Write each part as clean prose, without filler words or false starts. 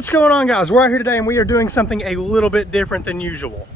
What's going on, guys? We're out here today and we are doing something a little bit different than usual.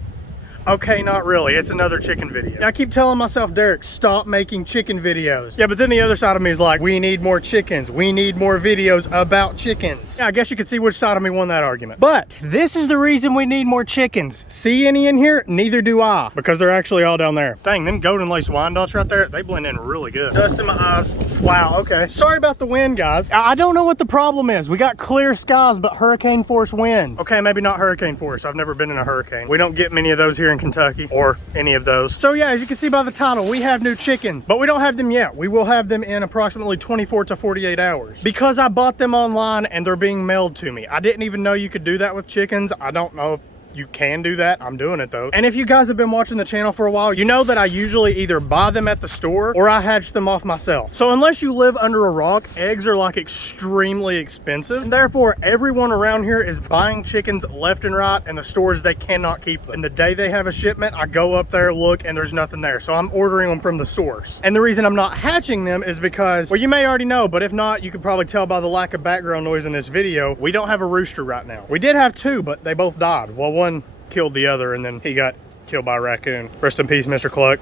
Okay, not really. It's another chicken video. Now, I keep telling myself, Derek, stop making chicken videos. Yeah, but then the other side of me is like, we need more chickens. We need more videos about chickens. Yeah, I guess you could see which side of me won that argument. But this is the reason we need more chickens. See any in here? Neither do I, because they're actually all down there. Dang, them golden lace Wyandottes right there, they blend in really good. Dust in my eyes. Wow, okay. Sorry about the wind, guys. I don't know what the problem is. We got clear skies, but hurricane force winds. Okay, maybe not hurricane force. I've never been in a hurricane. We don't get many of those here in Kentucky or any of those. So yeah, as you can see by the title, we have new chickens, but we don't have them yet. We will have them in approximately 24 to 48 hours because I bought them online and they're being mailed to me. I didn't even know you could do that with chickens. I don't know if you can do that. I'm doing it though. And if you guys have been watching the channel for a while, you know that I usually either buy them at the store or I hatch them off myself. So unless you live under a rock, eggs are like extremely expensive. And therefore, everyone around here is buying chickens left and right, and the stores, they cannot keep them. And the day they have a shipment, I go up there, look, and there's nothing there. So I'm ordering them from the source. And the reason I'm not hatching them is because, well, you may already know, but if not, you can probably tell by the lack of background noise in this video, we don't have a rooster right now. We did have two, but they both died. Well, one killed the other and then he got killed by a raccoon. Rest in peace, Mr. Cluck.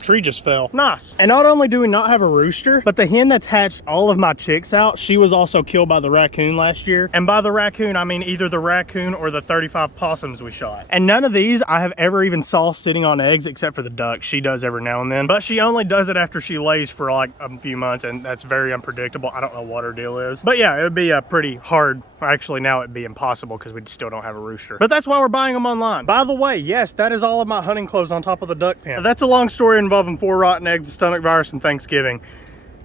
Tree just fell. Nice. And not only do we not have a rooster, but the hen that's hatched all of my chicks out, she was also killed by the raccoon last year. And by the raccoon, I mean either the raccoon or the 35 possums we shot. And none of these I have ever even saw sitting on eggs except for the duck. She does every now and then, but she only does it after she lays for like a few months, and that's very unpredictable. I don't know what her deal is. But yeah, it would be a pretty hard, actually now it'd be impossible because we still don't have a rooster. But that's why we're buying them online. By the way, yes, that is all of my hunting clothes on top of the duck pen. That's a long story involving 4 rotten eggs, a stomach virus, and Thanksgiving.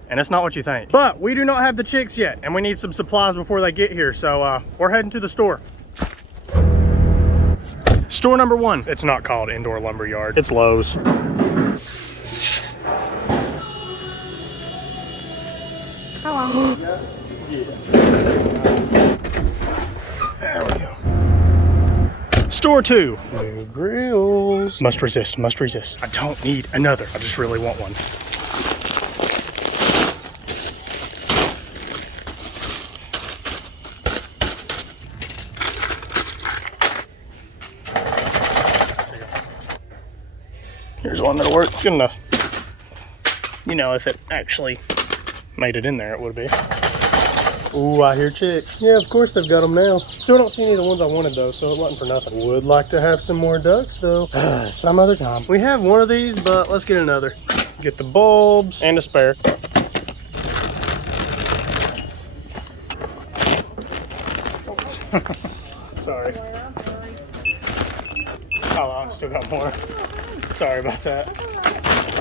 And it's not what you think. But we do not have the chicks yet, and we need some supplies before they get here. So we're heading to the store. Store number 1. It's not called Indoor Lumber Yard. It's Lowe's. Hello. Yeah. There we go. Store 2. New grills. Must resist, must resist. I don't need another. I just really want one. Here's one that'll work. Good enough. You know, if it actually made it in there, it would be. Ooh, I hear chicks. Yeah, of course they've got them now. Still don't see any of the ones I wanted though, so it wasn't for nothing. Would like to have some more ducks though. Some other time. We have one of these, but let's get another. Get the bulbs and a spare. Sorry. Oh, I've still got more. Sorry about that.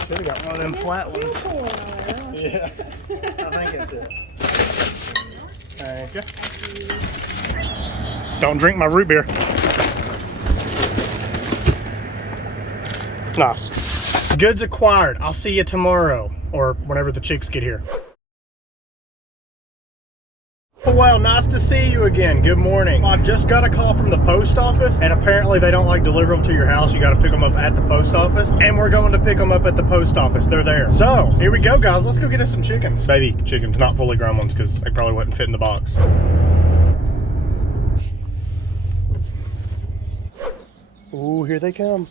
Should have got one of them flat ones. Yeah, I think it's it. Thank you. Don't drink my root beer. Nice. Goods acquired. I'll see you tomorrow or whenever the chicks get here. Well, nice to see you again. Good morning. I just got a call from the post office, and apparently they don't like deliver them to your house. You got to pick them up at the post office, and we're going to pick them up at the post office. They're there. So here we go, guys. Let's go get us some chickens. Baby chickens, not fully grown ones, because they probably wouldn't fit in the box. Ooh, here they come.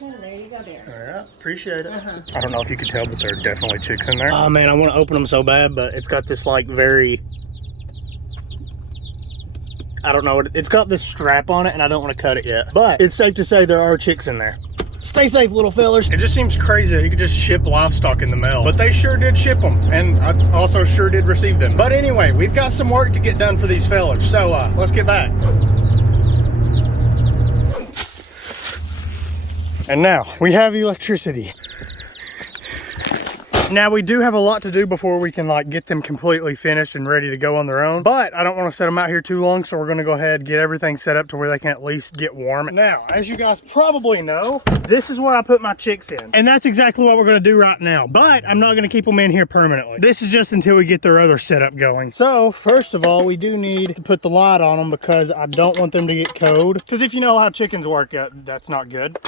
Oh, there you go, there. All right, appreciate it. I don't know if you could tell, but there are definitely chicks in there. Oh man, I want to open them so bad, but it's got this like very, I don't know, it's got this strap on it and I don't want to cut it yet. But it's safe to say there are chicks in there. Stay safe, little fellers. It just seems crazy that you could just ship livestock in the mail, but they sure did ship them, and I also sure did receive them. But anyway, we've got some work to get done for these fellers, so let's get back. And now we have electricity. Now we do have a lot to do before we can like get them completely finished and ready to go on their own, but I don't want to set them out here too long, so we're going to go ahead and get everything set up to where they can at least get warm. Now, as you guys probably know, this is what I put my chicks in, and that's exactly what we're going to do right now, but I'm not going to keep them in here permanently. This is just until we get their other setup going. So first of all, we do need to put the light on them because I don't want them to get cold, because if you know how chickens work, that's not good.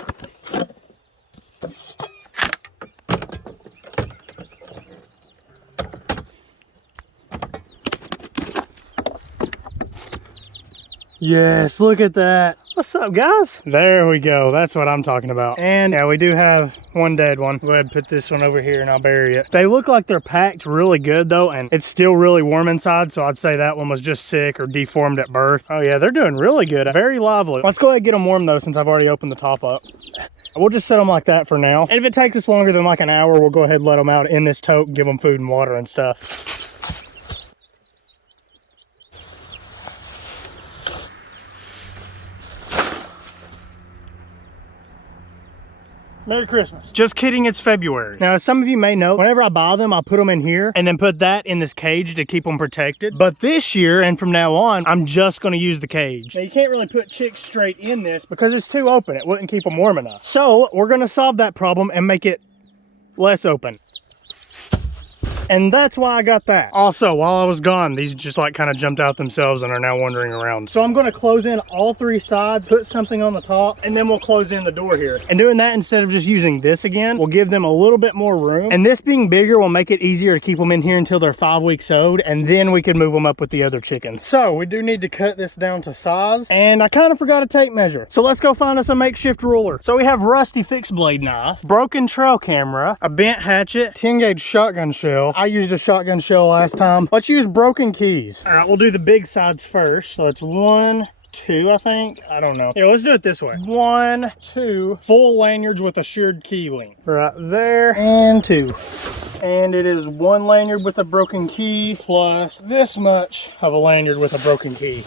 Yes, look at that. What's up, guys? There we go. That's what I'm talking about. And yeah, we do have one dead one. Go ahead and put this one over here and I'll bury it. They look like they're packed really good though, and it's still really warm inside, so I'd say that one was just sick or deformed at birth. Oh yeah, they're doing really good. Very lively. Let's go ahead and get them warm though, since I've already opened the top up. We'll just set them like that for now. And if it takes us longer than like an hour, we'll go ahead and let them out in this tote and give them food and water and stuff. Merry Christmas. Just kidding, it's February. Now, as some of you may know, whenever I buy them, I put them in here and then put that in this cage to keep them protected. But this year, and from now on, I'm just gonna use the cage. Now, you can't really put chicks straight in this because it's too open. It wouldn't keep them warm enough. So, we're gonna solve that problem and make it less open. And that's why I got that. Also, while I was gone, these just like kind of jumped out themselves and are now wandering around. So I'm gonna close in all three sides, put something on the top, and then we'll close in the door here. And doing that instead of just using this again, will give them a little bit more room. And this being bigger will make it easier to keep them in here until they're 5 weeks old, and then we can move them up with the other chickens. So we do need to cut this down to size, and I kind of forgot a tape measure. So let's go find us a makeshift ruler. So we have rusty fixed blade knife, broken trail camera, a bent hatchet, 10-gauge shotgun shell. I used a shotgun shell last time. Let's use broken keys. All right, we'll do the big sides first. So it's 1, 2, I think. I don't know. Yeah, let's do it this way. 1, 2, full lanyards with assured key length. Right there, and 2. And it is 1 lanyard with a broken key plus this much of a lanyard with a broken key.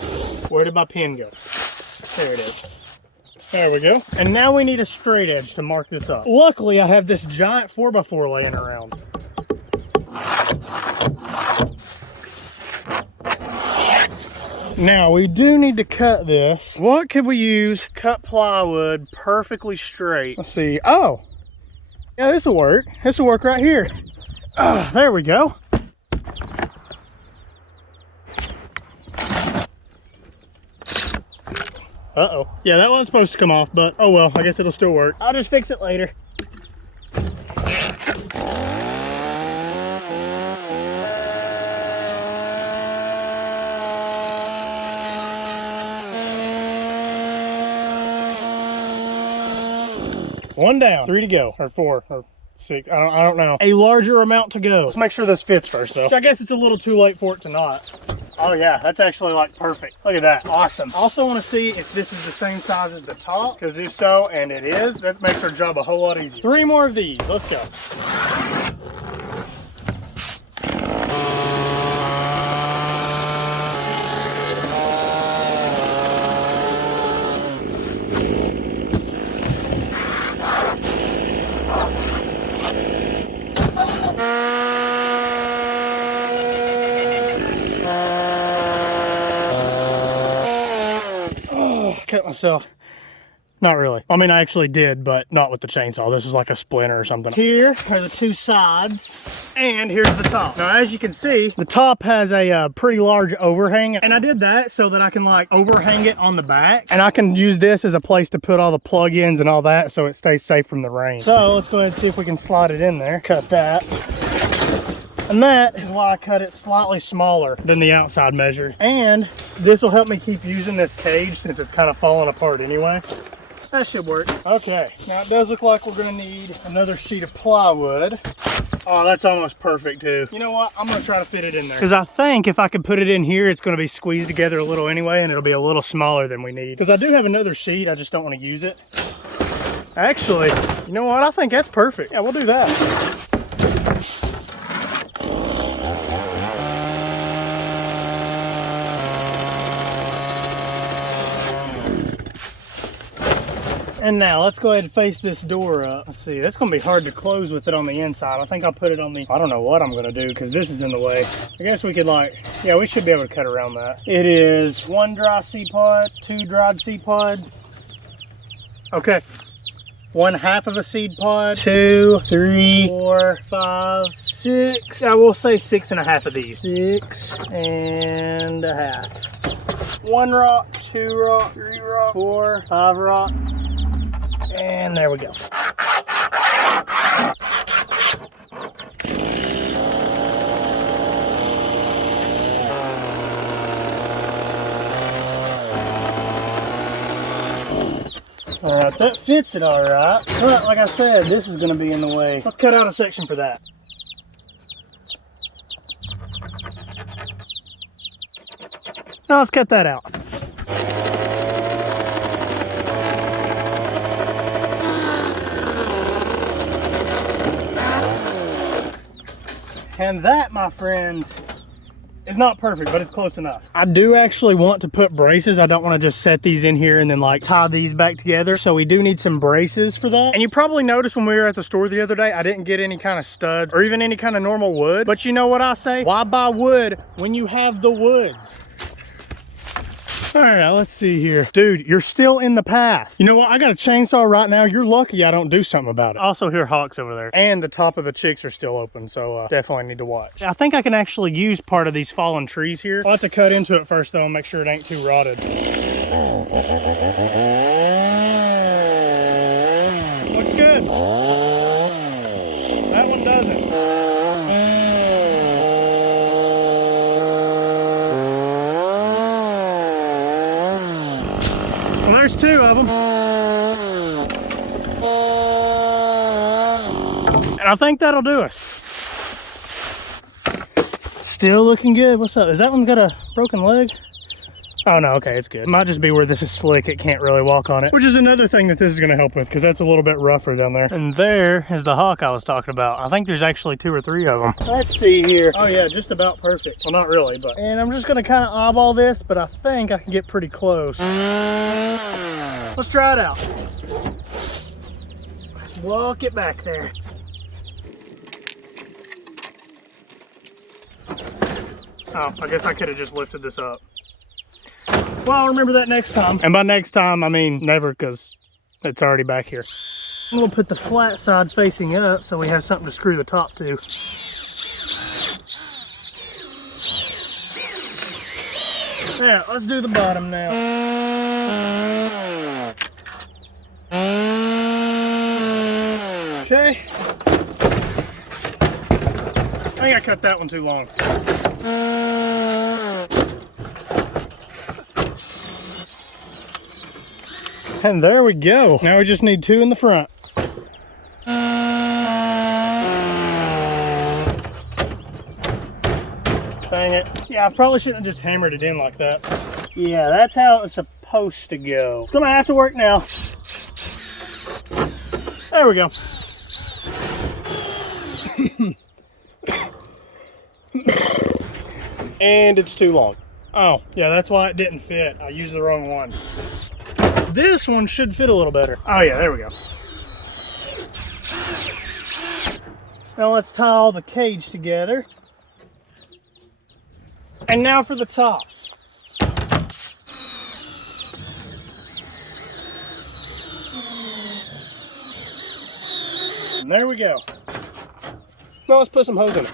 Where did my pen go? There it is. There we go. And now we need a straight edge to mark this up. Luckily, I have this giant 4x4 laying around. Now we do need to cut this. What could we use? Cut plywood perfectly straight. Let's see. Oh, yeah, this will work. This will work right here. There we go. Uh-oh. Yeah, that one's supposed to come off, but oh well, I guess it'll still work. I'll just fix it later. One down, 3 to go, or 4, or 6, I don't know. A larger amount to go. Let's make sure this fits first though. I guess it's a little too late for it to not. Oh yeah, that's actually like perfect. Look at that, awesome. Also want to see if this is the same size as the top, because if so, and it is, that makes our job a whole lot easier. 3 more of these, let's go. Cut myself. Not really. I mean, I actually did, but not with the chainsaw. This is like a splinter or something. Here are the 2 sides, and here's the top. Now, as you can see, the top has a pretty large overhang, and I did that so that I can like overhang it on the back, and I can use this as a place to put all the plug-ins and all that so it stays safe from the rain. So let's go ahead and see if we can slide it in there. Cut that. And that is why I cut it slightly smaller than the outside measure. And this will help me keep using this cage since it's kind of falling apart anyway. That should work. Okay, now it does look like we're gonna need another sheet of plywood. Oh, that's almost perfect too. You know what? I'm gonna try to fit it in there. Because I think if I could put it in here, it's gonna be squeezed together a little anyway, and it'll be a little smaller than we need. Because I do have another sheet, I just don't want to use it. Actually, you know what? I think that's perfect. Yeah, we'll do that. And now let's go ahead and face this door up. Let's see, that's gonna be hard to close with it on the inside. I think I'll put it on the, I don't know what I'm gonna do because this is in the way. I guess we could like, yeah, we should be able to cut around that. It is 1 dry seed pod, 2 dried seed pod. Okay. 1/2 of a seed pod, 2, 3, 4, 5, 6. I will say 6.5 of these. 6.5. 1 rock, 2 rock, 3 rock, 4, 5 rock. And there we go. All right, that fits it all right. But like I said, this is gonna be in the way. Let's cut out a section for that. Now let's cut that out. And that, my friends, is not perfect, but it's close enough. I do actually want to put braces. I don't want to just set these in here and then like tie these back together. So we do need some braces for that. And you probably noticed when we were at the store the other day, I didn't get any kind of studs or even any kind of normal wood. But you know what I say? Why buy wood when you have the woods? All right, let's see here. Dude, you're still in the path. You know what? I got a chainsaw right now. You're lucky I don't do something about it. I also hear hawks over there. And the top of the chicks are still open, so definitely need to watch. I think I can actually use part of these fallen trees here. I'll have to cut into it first, though, and make sure it ain't too rotted. Looks good. That one doesn't. There's two of them. And I think that'll do us. Still looking good. What's up? Is that one got a broken leg? Oh no, okay, it's good. It might just be where this is slick, it can't really walk on it. Which is another thing that this is gonna help with, because that's a little bit rougher down there. And there is the hawk I was talking about. I think there's actually 2 or 3 of them. Let's see here. Oh yeah, just about perfect. Well, not really, but. And I'm just gonna kind of eyeball this, but I think I can get pretty close. Let's try it out. Let's walk it back there. Oh, I guess I could have just lifted this up. Well, I'll remember that next time. And by next time, I mean never, because it's already back here. I'm gonna put the flat side facing up so we have something to screw the top to. Yeah, let's do the bottom now. Okay. I think I cut that one too long. And there we go. Now we just need 2 in the front. Dang it. Yeah, I probably shouldn't have just hammered it in like that. Yeah, that's how it's supposed to go. It's gonna have to work now. There we go. And it's too long. Oh, yeah, that's why it didn't fit. I used the wrong one. This one should fit a little better. Oh yeah, there we go. Now let's tie all the cage together. And now for the top. And there we go. Well, let's put some hose in it.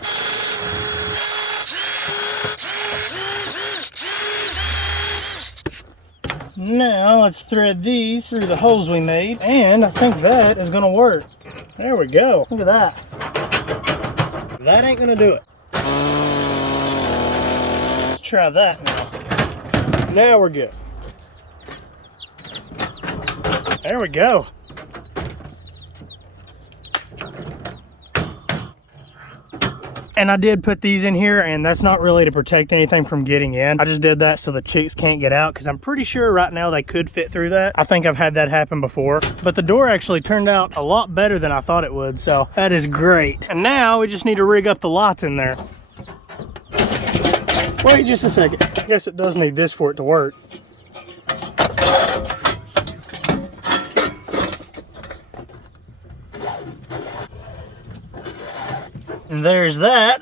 Now let's thread these through the holes we made, and I think that is gonna work. There we go. Look at that. That ain't gonna do it. Let's try that now. Now we're good. There we go. And I did put these in here, and that's not really to protect anything from getting in. I just did that so the chicks can't get out, because I'm pretty sure right now they could fit through that. I think I've had that happen before. But the door actually turned out a lot better than I thought it would, so that is great. And now we just need to rig up the lights in there. Wait just a second. I guess it does need this for it to work. And there's that.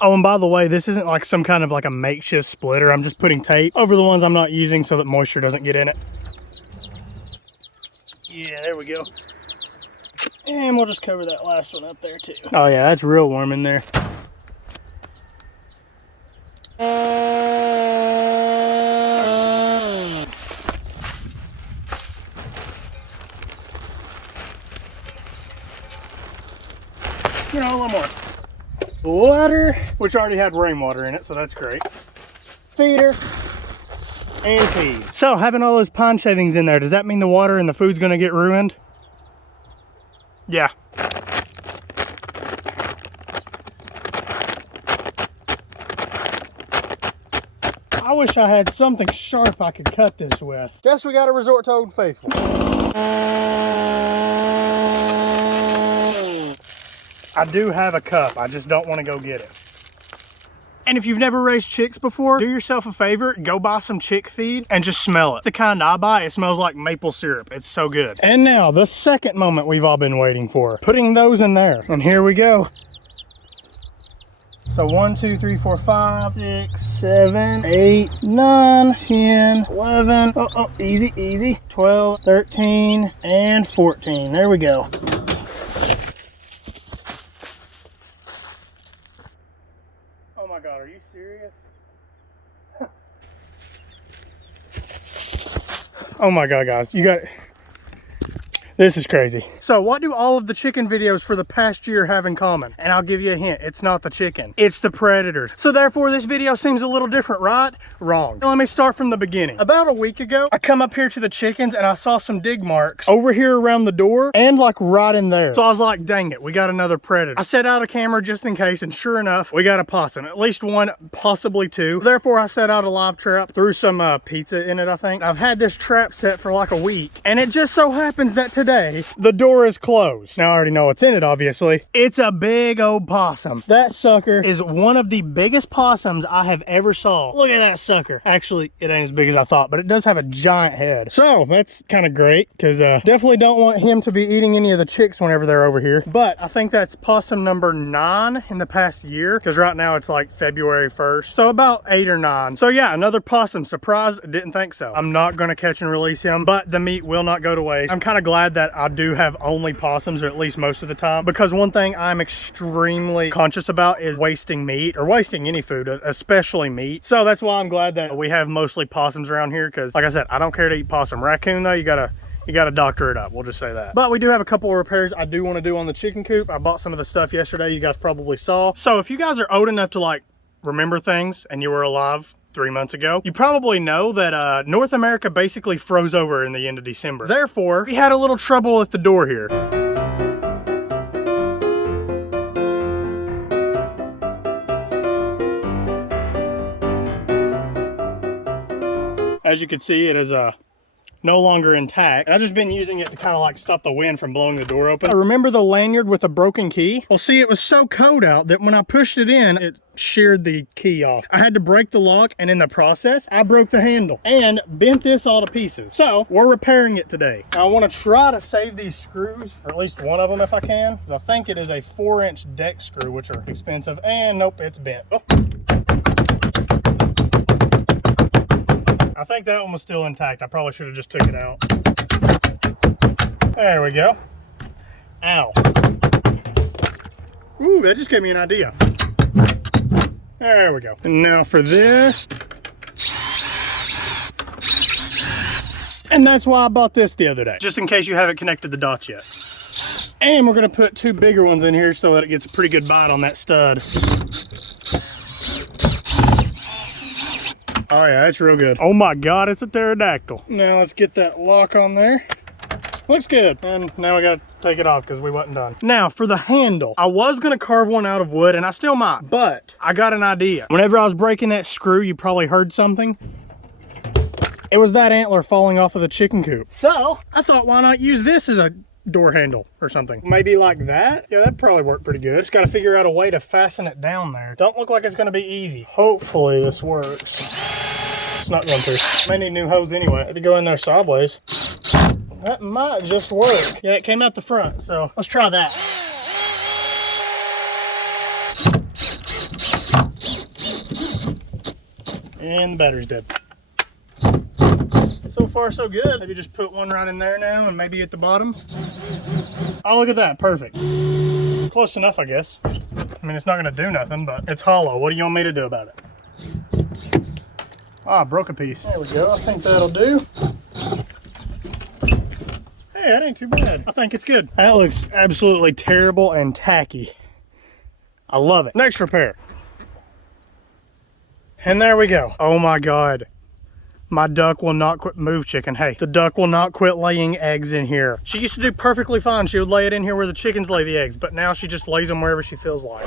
Oh, and by the way, this isn't like some kind of like a makeshift splitter. I'm just putting tape over the ones I'm not using so that moisture doesn't get in it. Yeah, there we go. And we'll just cover that last one up there too. Oh yeah, that's real warm in there. You know, a little more. Water, which already had rainwater in it, so that's great. Feeder, and feed. So having all those pine shavings in there, does that mean the water and the food's gonna get ruined? Yeah. I wish I had something sharp I could cut this with. Guess we gotta resort to Old Faithful. I do have a cup, I just don't want to go get it. And if you've never raised chicks before, do yourself a favor, go buy some chick feed and just smell it. The kind I buy, it smells like maple syrup. It's so good. And now, the second moment we've all been waiting for. Putting those in there. And here we go. So 1, 2, 3, 4, 5, 6, 7, 8, 9, 10, 11, easy, easy. 12, 13, and 14. There we go. Oh my God, are you serious? Oh my God, guys, you got it. This is crazy. So what do all of the chicken videos for the past year have in common? And I'll give you a hint, it's not the chicken, it's the predators. So therefore this video seems a little different, right? Wrong. Now, let me start from the beginning. About a week ago, I come up here to the chickens and I saw some dig marks over here around the door and like right in there. So I was like, dang it, we got another predator. I set out a camera just in case, and sure enough, we got a possum, at least one, possibly two. Therefore I set out a live trap, threw some pizza in it, I think. I've had this trap set for like a week, and it just so happens that today the door is closed. Now I already know what's in it, obviously. It's a big old possum. That sucker is one of the biggest possums I have ever saw. Look at that sucker. Actually, it ain't as big as I thought, but it does have a giant head. So that's kind of great, because definitely don't want him to be eating any of the chicks whenever they're over here. But I think that's possum number 9 in the past year, because right now it's like February 1st. So about 8 or 9. So yeah, another possum. Surprised, didn't think so. I'm not going to catch and release him, but the meat will not go to waste. I'm kind of glad that I do have only possums, or at least most of the time, because one thing I'm extremely conscious about is wasting meat, or wasting any food, especially meat. So that's why I'm glad that we have mostly possums around here, because like I said, I don't care to eat possum. Raccoon though, you gotta doctor it up, we'll just say that. But we do have a couple of repairs I do want to do on the chicken coop. I bought some of the stuff yesterday, you guys probably saw. So if you guys are old enough to like remember things and you were alive 3 months ago, you probably know that North America basically froze over in the end of December. Therefore, we had a little trouble with the door here. As you can see, it is no longer intact. I've just been using it to kind of like stop the wind from blowing the door open. I remember the lanyard with a broken key. Well, see, it was so cold out that when I pushed it in, it sheared the key off. I had to break the lock, and in the process, I broke the handle and bent this all to pieces. So we're repairing it today. Now, I want to try to save these screws, or at least one of them if I can, because I think it is a 4-inch deck screw, which are expensive, and nope, it's bent. Oh. I think that one was still intact. I probably should have just took it out. There we go. Ow. Ooh, that just gave me an idea. There we go. And now for this. And that's why I bought this the other day, just in case you haven't connected the dots yet. And we're gonna put 2 bigger ones in here so that it gets a pretty good bite on that stud. Oh yeah, that's real good. Oh my God, it's a pterodactyl. Now let's get that lock on there. Looks good. And now we gotta take it off because we wasn't done. Now for the handle, I was gonna carve one out of wood, and I still might, but I got an idea. Whenever I was breaking that screw, you probably heard something. It was that antler falling off of the chicken coop. So I thought, why not use this as a door handle or something? Maybe like that? Yeah, that'd probably work pretty good. Just gotta figure out a way to fasten it down there. Don't look like it's gonna be easy. Hopefully this works. It's not going to. May need new hose anyway. Had to go in there sideways. That might just work. Yeah, it came out the front, so let's try that. And the battery's dead. So far, so good. Maybe just put one right in there now, and maybe at the bottom. Oh, look at that. Perfect. Close enough, I guess. I mean, it's not going to do nothing, but it's hollow. What do you want me to do about it? Ah, broke a piece. There we go. I think that'll do. Hey, that ain't too bad. I think it's good. That looks absolutely terrible and tacky. I love it. Next repair. And there we go. Oh my God. My duck will not quit. Move, chicken. Hey, the duck will not quit laying eggs in here. She used to do perfectly fine. She would lay it in here where the chickens lay the eggs, but now she just lays them wherever she feels like.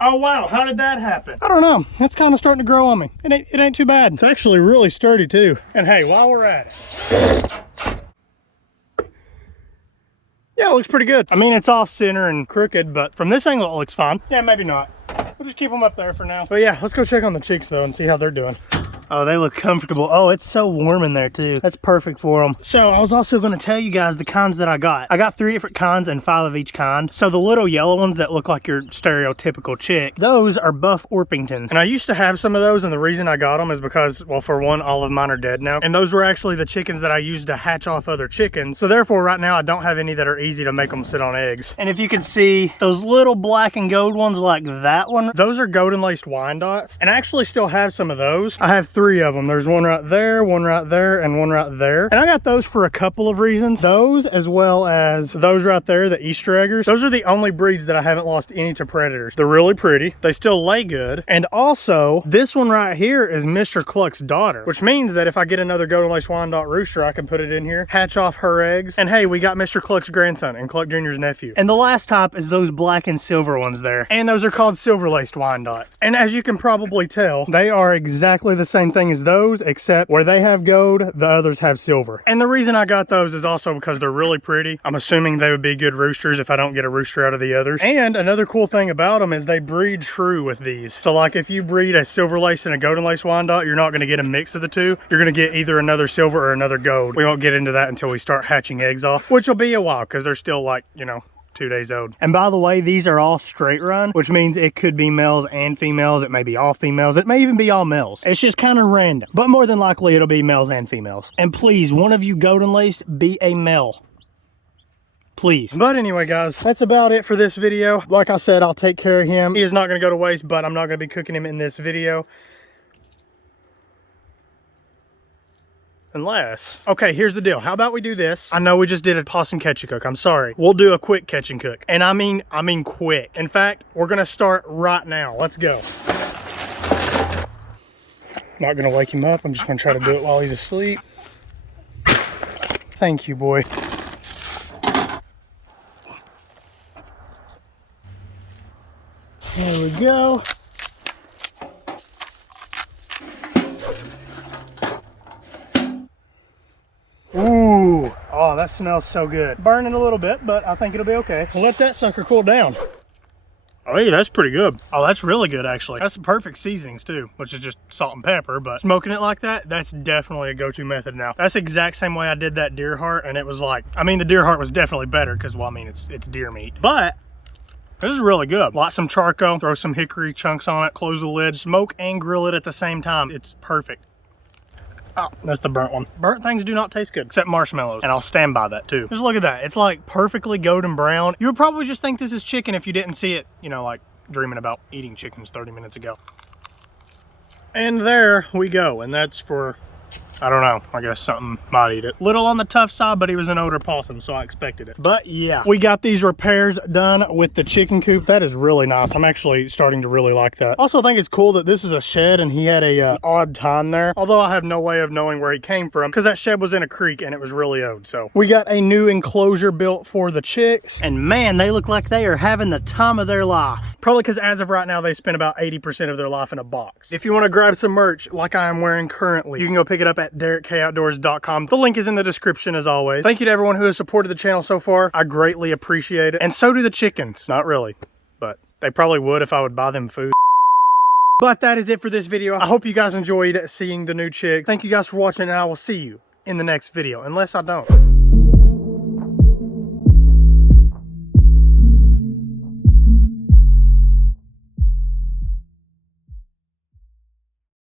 Oh wow, how did that happen? I don't know. It's kind of starting to grow on me. It ain't too bad. It's actually really sturdy too. And hey, while we're at it, yeah, it looks pretty good. I mean, it's off center and crooked, but from this angle, it looks fine. Yeah, maybe not. We'll just keep them up there for now. But yeah, let's go check on the chicks though and see how they're doing. Oh, they look comfortable. Oh, it's so warm in there too. That's perfect for them. So I was also going to tell you guys the kinds that I got. I got 3 different kinds and 5 of each kind. So the little yellow ones that look like your stereotypical chick, those are buff Orpingtons. And I used to have some of those, and the reason I got them is because, well, for one, all of mine are dead now. And those were actually the chickens that I used to hatch off other chickens. So therefore, right now, I don't have any that are easy to make them sit on eggs. And if you can see, those little black and gold ones like that one, those are golden laced Wyandottes. And I actually still have some of those. I have 3 of them. There's one right there, and one right there. And I got those for a couple of reasons. Those, as well as those right there, the Easter eggers. Those are the only breeds that I haven't lost any to predators. They're really pretty. They still lay good. And also, this one right here is Mr. Cluck's daughter, which means that if I get another golden laced Wyandotte rooster, I can put it in here, hatch off her eggs. And hey, we got Mr. Cluck's grandson and Cluck Jr.'s nephew. And the last type is those black and silver ones there. And those are called silver laced Wyandottes. And as you can probably tell, they are exactly the same thing as those, except where they have gold, the others have silver. And the reason I got those is also because they're really pretty. I'm assuming they would be good roosters if I don't get a rooster out of the others. And another cool thing about them is they breed true with these. So like if you breed a silver lace and a golden lace Wyandotte, you're not going to get a mix of the two. You're going to get either another silver or another gold. We won't get into that until we start hatching eggs off, which will be a while because they're still like, you know, 2 days old. And by the way, these are all straight run, which means it could be males and females. It may be all females. It may even be all males. It's just kind of random, but more than likely it'll be males and females. And please, one of you golden laced, be a male. Please. But anyway, guys, that's about it for this video. Like I said, I'll take care of him. He is not going to go to waste, but I'm not going to be cooking him in this video. Unless, okay, here's the deal. How about we do this? I know we just did a possum catch and cook. I'm sorry. We'll do a quick catch and cook. And I mean quick. In fact, we're gonna start right now. Let's go. Not gonna wake him up. I'm just gonna try to do it while he's asleep. Thank you, boy. There we go. Ooh, oh, that smells so good. Burning a little bit, but I think it'll be okay. We'll let that sucker cool down. Oh yeah, that's pretty good. Oh, that's really good actually. That's the perfect seasonings too, which is just salt and pepper, but smoking it like that, that's definitely a go-to method now. That's the exact same way I did that deer heart, and it was like, I mean, the deer heart was definitely better because, well, I mean, it's deer meat, but this is really good. Light some charcoal, throw some hickory chunks on it, close the lid, smoke and grill it at the same time. It's perfect. Oh, that's the burnt one. Burnt things do not taste good, except marshmallows. And I'll stand by that too. Just look at that. It's like perfectly golden brown. You would probably just think this is chicken if you didn't see it, you know, like dreaming about eating chickens 30 minutes ago. And there we go. And that's for, I don't know, I guess something might eat it. Little on the tough side, but he was an older possum, so I expected it. But yeah, we got these repairs done with the chicken coop. That is really nice. I'm actually starting to really like that. Also think it's cool that this is a shed and he had a odd time there. Although I have no way of knowing where he came from because that shed was in a creek and it was really old. So we got a new enclosure built for the chicks. And man, they look like they are having the time of their life. Probably because as of right now, they spend about 80% of their life in a box. If you want to grab some merch like I am wearing currently, you can go pick it up at DerekKOutdoors.com. The link is in the description as always. Thank you to everyone who has supported the channel so far. I greatly appreciate it. And so do the chickens. Not really, but they probably would if I would buy them food. But that is it for this video. I hope you guys enjoyed seeing the new chicks. Thank you guys for watching, and I will see you in the next video, unless I don't.